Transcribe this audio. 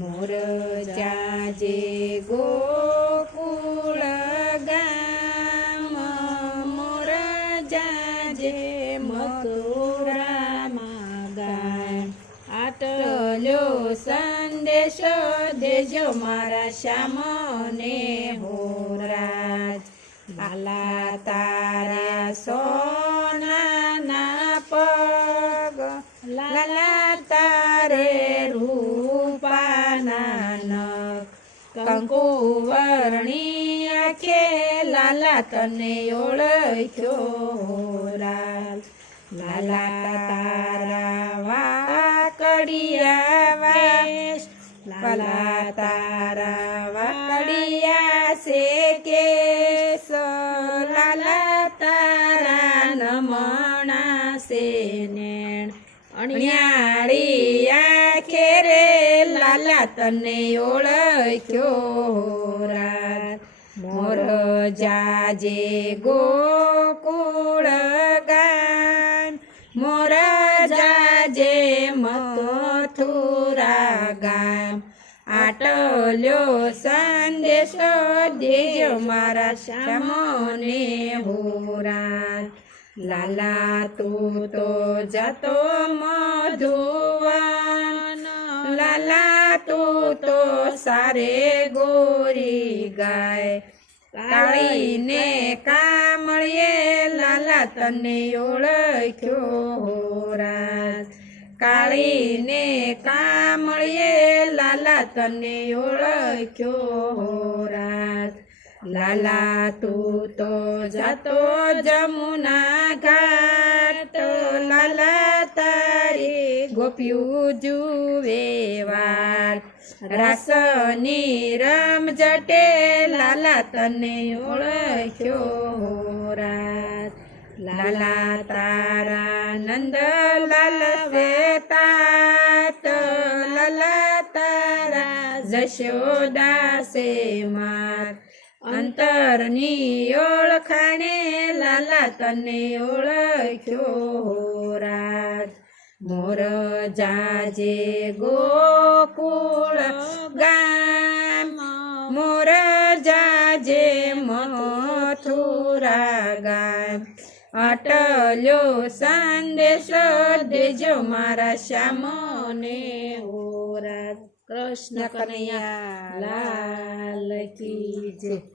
મોર જાજે ગોકુળ ગામ, મોર જાજે મથુરામાં ગામ. આટલ્યો સંદેશો દેજો મારા શ્યામને હો રાજ. લાલા તારા સોનાના પગ, લાલા તારે રૂપાના નખ. કંકુ વર્ણી આંખે લાલા તને ઓળખ્યો રાજ. લાલા તારા વાકડિયા વેશ, લાલા તારા વાકડિયા છે કેસ, લાલા તારા નમણા છે નેણ. અણિયાળી આંખે રે લાલા તને ઓળખ્યો રાજ. મોર જાજે ગોકુળ ગામ, મોર જાજે મથુરા ગામ. આટલ્યો સંદેશો દેજો મારા શ્યામને હો રાજ. લાલા તું તો જતો મધુવન, લાલા તું તો સારે ગોરી ગાય. કાળીને કામળીએ લાલા તને ઓળખ્યો રાજ. કાળીને કામળીએ લાલા તને ઓળખ્યો રાજ. લાલા તું તો જતો જમુના ઘાટ, લાલા તારી ગોપિયું જુએ વાર. રાસની રમઝટે લાલા તને ઓળખ્યો રાજ. લાલા તારા નંદલાલ શ્વેતાત, લાલા તારા જશોદા સે માત. અંતરની ઓળખાણે લાલા તને ઓળખ્યો રાજ. મોર જાજે ગોકુળ ગામ, મોર જાજે મથુરા ગામ. આટલ્યો સંદેશો દેજો મારા શ્યામને હો રાજ. કૃષ્ણ કનૈયા લાલ કી જય.